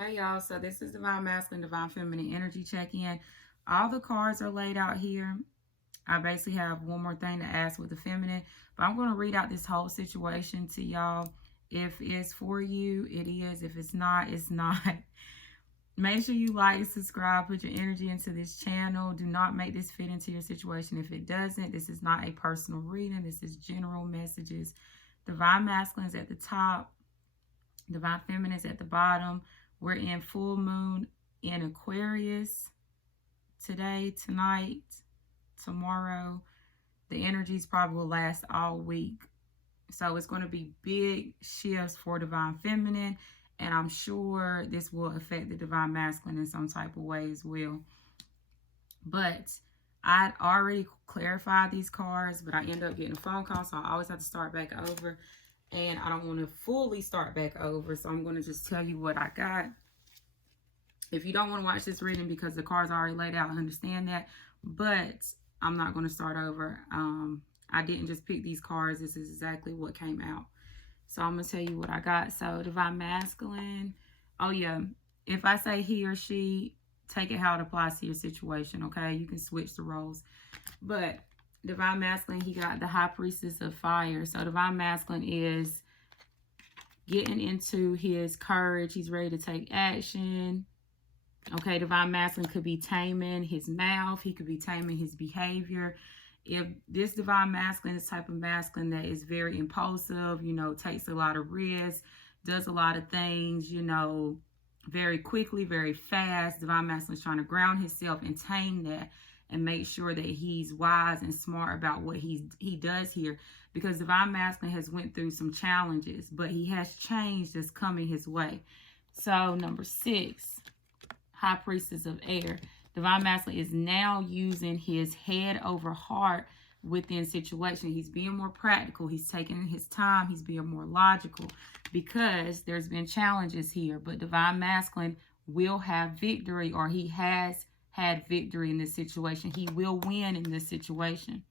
Hey y'all, so this is Divine Masculine, Divine Feminine Energy Check-In. All the cards are laid out here. I basically have one more thing to ask with the feminine, but I'm going to read out this whole situation to y'all. If it's for you, it is. If it's not, it's not. Make sure you like, subscribe, put your energy into this channel. Do not make this fit into your situation if it doesn't. This is not a personal reading. This is general messages. Divine Masculine is at the top. Divine Feminine is at the bottom. We're in full moon in Aquarius today, tonight, tomorrow. The energies probably will last all week. So it's going to be big shifts for Divine Feminine. And I'm sure this will affect the Divine Masculine in some type of way as well. But I'd already clarified these cards, but I end up getting a phone call. So I always have to start back over. And I don't want to fully start back over. So I'm going to just tell you what I got. If you don't want to watch this reading because the cards are already laid out, I understand that. But I'm not going to start over. I didn't just pick these cards. This is exactly what came out. So I'm going to tell you what I got. So Divine Masculine. Oh, yeah. If I say he or she, take it how it applies to your situation, okay? You can switch the roles. But Divine Masculine, he got the High Priestess of Fire. So Divine Masculine is getting into his courage. He's ready to take action. Okay, Divine Masculine could be taming his mouth. He could be taming his behavior. If this Divine Masculine is type of masculine that is very impulsive, you know, takes a lot of risks, does a lot of things, you know, very quickly, very fast. Divine Masculine is trying to ground himself and tame that and make sure that he's wise and smart about what he does here. Because Divine Masculine has went through some challenges, but he has change that's coming his way. So number 6, High Priestess of Air. Divine Masculine is now using his head over heart within situation. He's being more practical. He's taking his time. He's being more logical because there's been challenges here. But Divine Masculine will have victory, or he has had victory in this situation. He will win in this situation.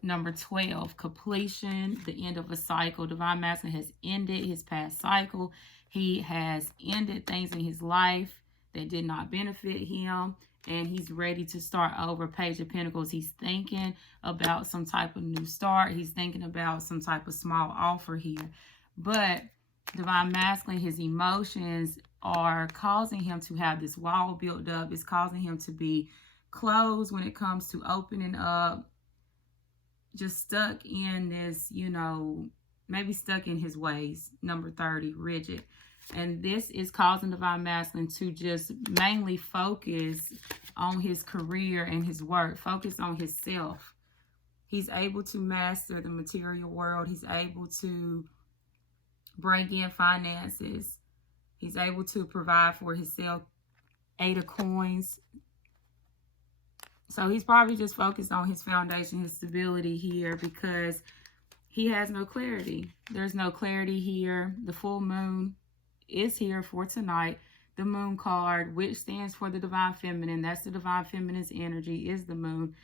Number 12, completion, the end of a cycle. Divine Masculine has ended his past cycle. He has ended things in his life that did not benefit him, and he's ready to start over. Page of Pentacles, he's thinking about some type of new start. He's thinking about some type of small offer here. But Divine Masculine, his emotions are causing him to have this wall built up. It's causing him to be closed when it comes to opening up. Just stuck in this, you know, maybe stuck in his ways. Number 30, rigid. And this is causing Divine Masculine to just mainly focus on his career and his work. Focus on himself. He's able to master the material world. He's able to bring in finances. He's able to provide for himself. 8 of Coins. So he's probably just focused on his foundation, his stability here, because he has no clarity. There's no clarity here. The full moon is here for tonight. The moon card, which stands for the Divine Feminine. That's the Divine Feminine's energy, is the moon.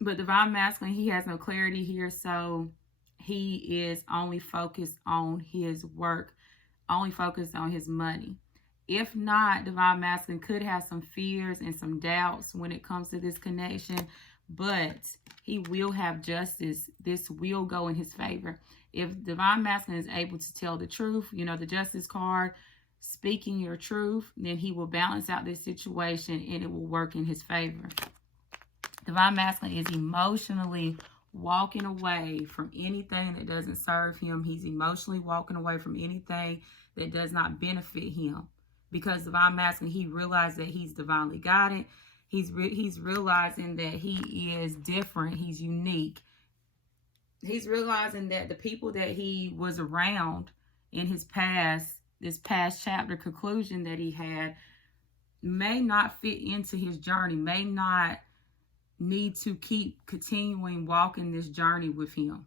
But Divine Masculine, he has no clarity here. So he is only focused on his work, only focused on his money. If not, Divine Masculine could have some fears and some doubts when it comes to this connection, but he will have justice. This will go in his favor. If Divine Masculine is able to tell the truth, you know, the Justice card, speaking your truth, then he will balance out this situation and it will work in his favor. Divine Masculine is emotionally walking away from anything that doesn't serve him. He's emotionally walking away from anything that does not benefit him. Because Divine Masculine, he realized that he's divinely guided. He's realizing that he is different. He's unique. He's realizing that the people that he was around in his past, this past chapter conclusion that he had, may not fit into his journey, may not need to keep continuing walking this journey with him.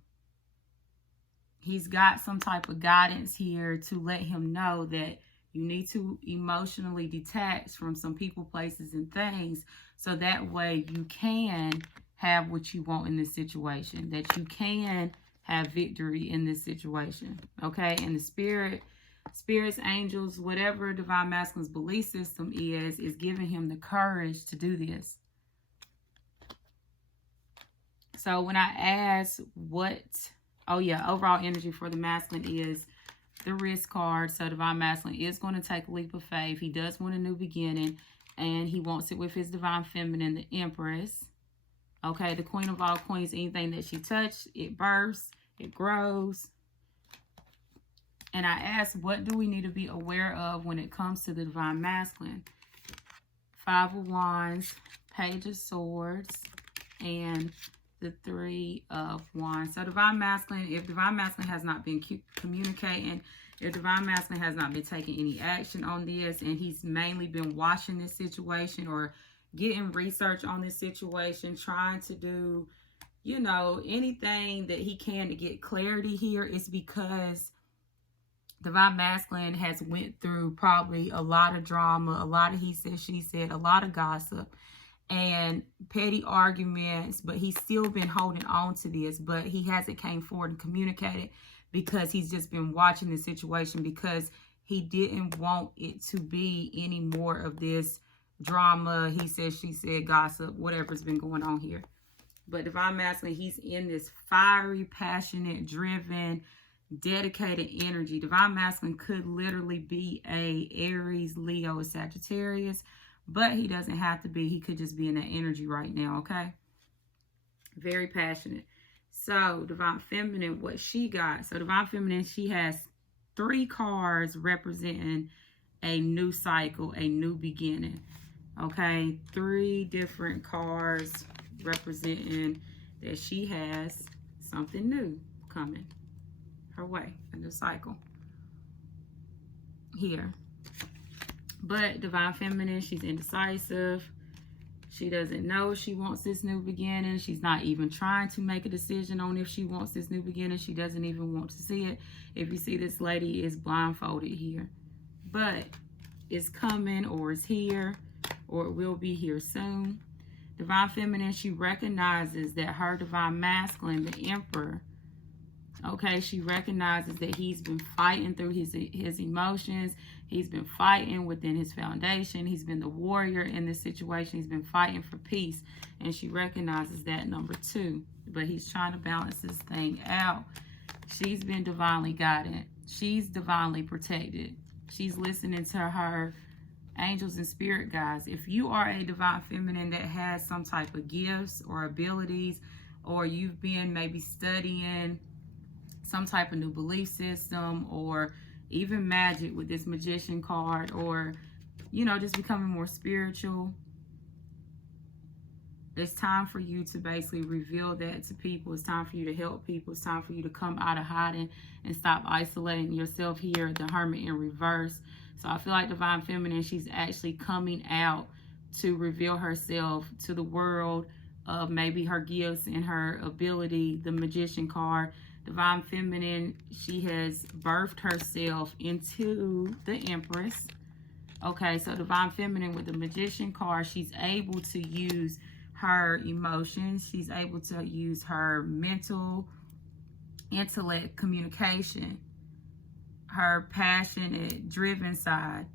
He's got some type of guidance here to let him know that you need to emotionally detach from some people, places, and things, so that way you can have what you want in this situation, that you can have victory in this situation. Okay, and the spirits, angels, whatever divine masculine's belief system is giving him the courage to do this. So when I ask overall energy for the masculine is the risk card. So divine masculine is going to take a leap of faith. He does want a new beginning, and he wants it with his divine feminine, the Empress. Okay, the Queen of all queens, anything that she touched, it bursts, it grows. And I asked, what do we need to be aware of when it comes to the divine masculine? 5 of Wands, Page of Swords, and the 3 of Wands. So divine masculine, if divine masculine has not been communicating, if divine masculine has not been taking any action on this, and he's mainly been watching this situation or getting research on this situation, trying to do, you know, anything that he can to get clarity here, is because divine masculine has went through probably a lot of drama, a lot of he said, she said, a lot of gossip and petty arguments, but he's still been holding on to this, but he hasn't came forward and communicated because he's just been watching the situation, because he didn't want it to be any more of this drama, he said, she said, gossip, whatever's been going on here. But divine masculine, he's in this fiery, passionate, driven, dedicated energy. Divine masculine could literally be a Aries, Leo, or Sagittarius, but he doesn't have to be. He could just be in that energy right now, okay? Very passionate. So divine feminine, what she got. So divine feminine, she has 3 cards representing a new cycle, a new beginning. Okay, 3 different cards representing that she has something new coming her way, a new cycle here. But divine feminine, she's indecisive. She doesn't know she wants this new beginning. She's not even trying to make a decision on if she wants this new beginning. She doesn't even want to see it. If you see, this lady is blindfolded here, but it's coming, or it's here, or it will be here soon. Divine feminine, she recognizes that her divine masculine, the Emperor, okay, she recognizes that he's been fighting through his emotions. He's been fighting within his foundation. He's been the warrior in this situation. He's been fighting for peace. And she recognizes that, number 2. But he's trying to balance this thing out. She's been divinely guided. She's divinely protected. She's listening to her angels and spirit guides. If you are a divine feminine that has some type of gifts or abilities, or you've been maybe studying some type of new belief system, or even magic with this magician card, or, you know, just becoming more spiritual, it's time for you to basically reveal that to people. It's time for you to help people. It's time for you to come out of hiding and stop isolating yourself here, the Hermit in reverse. So I feel like divine feminine, she's actually coming out to reveal herself to the world of maybe her gifts and her ability, the magician card. Divine feminine, she has birthed herself into the Empress. Okay, so divine feminine with the magician card, she's able to use her emotions. She's able to use her mental, intellect, communication, her passionate, driven side,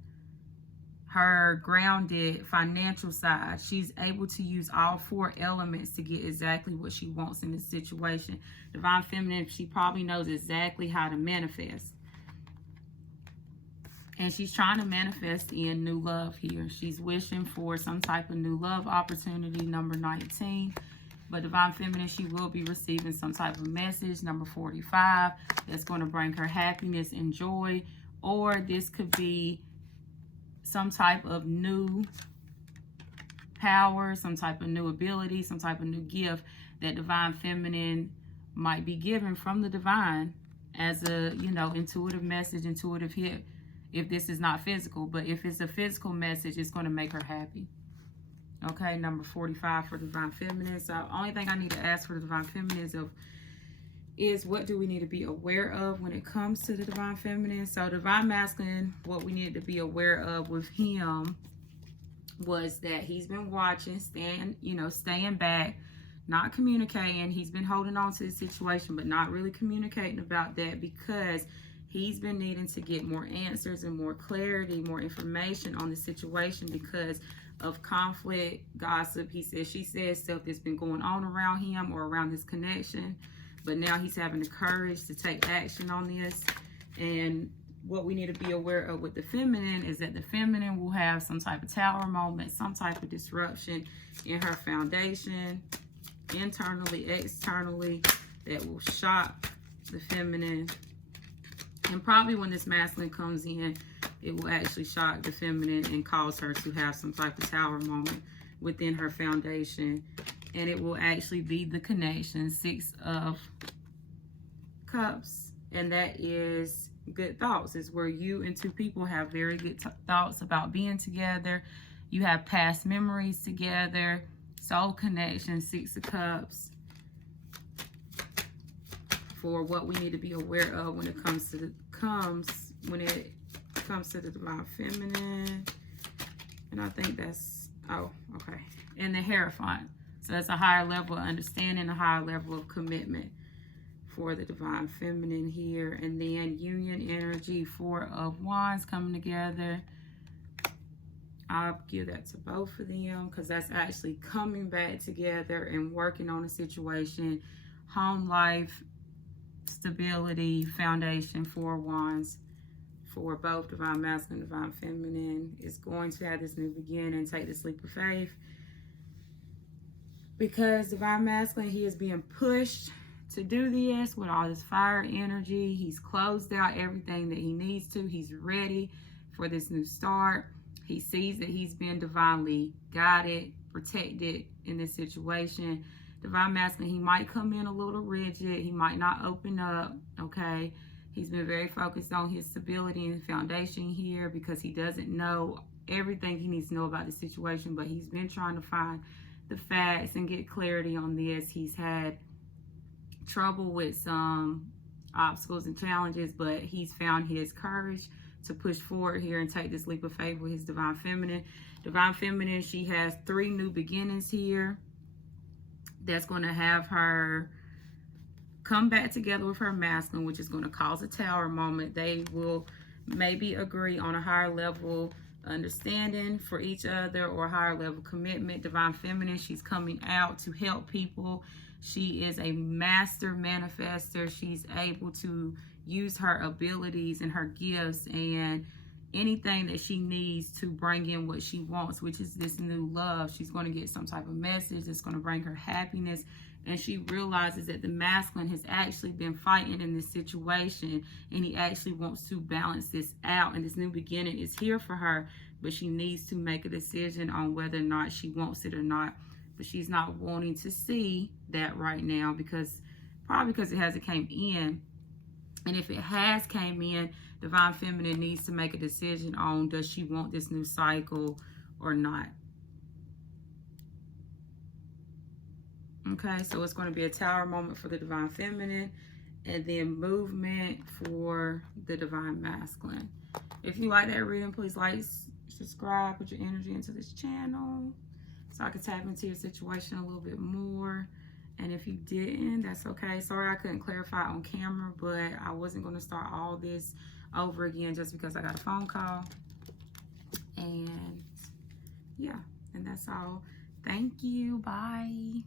her grounded financial side. She's able to use all 4 elements to get exactly what she wants in this situation. Divine feminine, she probably knows exactly how to manifest. And she's trying to manifest in new love here. She's wishing for some type of new love opportunity, number 19. But divine feminine, she will be receiving some type of message, number 45, that's going to bring her happiness and joy. Or this could be some type of new power, some type of new ability, some type of new gift that divine feminine might be given from the divine as a, you know, intuitive message, intuitive hit, if this is not physical. But if it's a physical message, it's going to make her happy. Okay, number 45 for divine feminine. So only thing I need to ask for the divine feminine is what do we need to be aware of when it comes to the divine feminine? So divine masculine, what we needed to be aware of with him was that he's been watching, staying back, not communicating. He's been holding on to the situation, but not really communicating about that because he's been needing to get more answers and more clarity, more information on the situation because of conflict, gossip, he says, she says, stuff that's been going on around him or around this connection. But now he's having the courage to take action on this. And what we need to be aware of with the feminine is that the feminine will have some type of tower moment, some type of disruption in her foundation, internally, externally, that will shock the feminine. And probably when this masculine comes in, it will actually shock the feminine and cause her to have some type of tower moment within her foundation. And it will actually be the connection, 6 of Cups. And that is good thoughts. It's where you and 2 people have very good thoughts about being together. You have past memories together. Soul connection, 6 of Cups. For what we need to be aware of when it comes to the divine feminine. And I think that's, oh, okay. And the Hierophant. So that's a higher level of understanding, a higher level of commitment for the divine feminine here. And then union energy, 4 of Wands coming together. I'll give that to both of them because that's actually coming back together and working on a situation. Home life, stability, foundation, 4 Wands for both divine masculine and divine feminine is going to have this new beginning, take this leap of faith. Because divine masculine, he is being pushed to do this with all this fire energy. He's closed out everything that he needs to. He's ready for this new start. He sees that he's been divinely guided, protected in this situation. Divine masculine, he might come in a little rigid. He might not open up, okay? He's been very focused on his stability and foundation here because he doesn't know everything he needs to know about the situation, but he's been trying to find the facts and get clarity on this. He's had trouble with some obstacles and challenges, but he's found his courage to push forward here and take this leap of faith with his divine feminine. Divine feminine, she has 3 new beginnings here. That's going to have her come back together with her masculine, which is going to cause a tower moment. They will maybe agree on a higher level understanding for each other or a higher level commitment. Divine feminine, she's coming out to help people. She is a master manifester. She's able to use her abilities and her gifts and anything that she needs to bring in what she wants, which is this new love. She's going to get some type of message that's going to bring her happiness. And she realizes that the masculine has actually been fighting in this situation and he actually wants to balance this out. And this new beginning is here for her, but she needs to make a decision on whether or not she wants it or not. But she's not wanting to see that right now probably because it hasn't came in. And if it has came in, divine feminine needs to make a decision on does she want this new cycle or not. Okay, so it's going to be a tower moment for the divine feminine and then movement for the divine masculine. If you like that reading, please like, subscribe, put your energy into this channel so I can tap into your situation a little bit more. And if you didn't, that's okay. Sorry I couldn't clarify on camera, but I wasn't going to start all this over again just because I got a phone call. And yeah, and that's all. Thank you. Bye.